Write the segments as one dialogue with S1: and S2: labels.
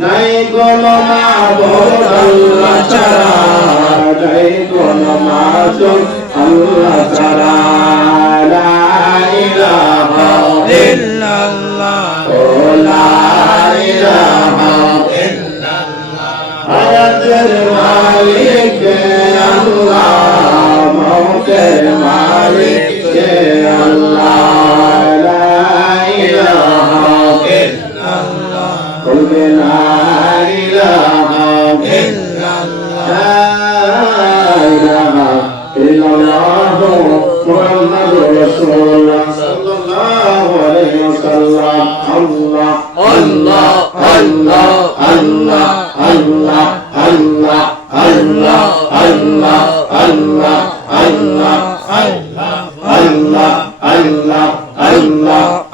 S1: নাই কোনো মাবুদ আল্লাহ ছাড়া নাই কোনো মাসুম আল্লাহ ছাড়া লা ইলাহা ইল্লাল্লাহ। লা ইলাহা হায়াতের মালিক আল্লাহ, মৌতের মালিক আল্লাহ। লা ইলাহা ইল্লাল্লাহ। قل لا إله إلا الله لا إله إلا الله محمد رسول الله صلى الله عليه وسلم الله الله الله الله الله الله الله الله الله الله الله الله الله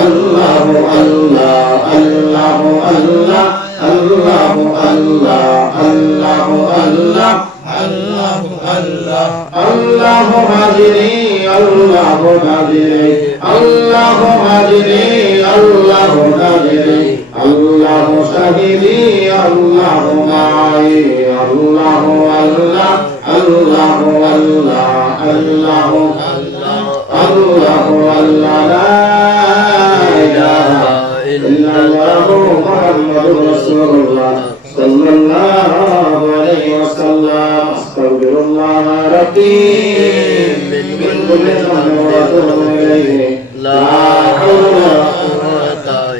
S1: আল্লাহ আল্লাহ আল্লাহ আল্লাহ আল্লাহ আল্লাহ আল্লাহ আল্লাহ আল্লাহ আল্লাহ আল্লাহ হাজিরি আল্লাহ হাজিরি আল্লাহ হাজিরি আল্লাহ হাজিরি আল্লাহ শাহিদি আল্লাহ মাই আল্লাহ আল্লাহ আল্লাহ আল্লাহ আল্লাহ আল্লাহ আল্লাহ আল্লাহ الله محمد رسول الله صلى الله عليه وسلم أستغفر الله ربي من كل ذنب وأتوب إليه لا حول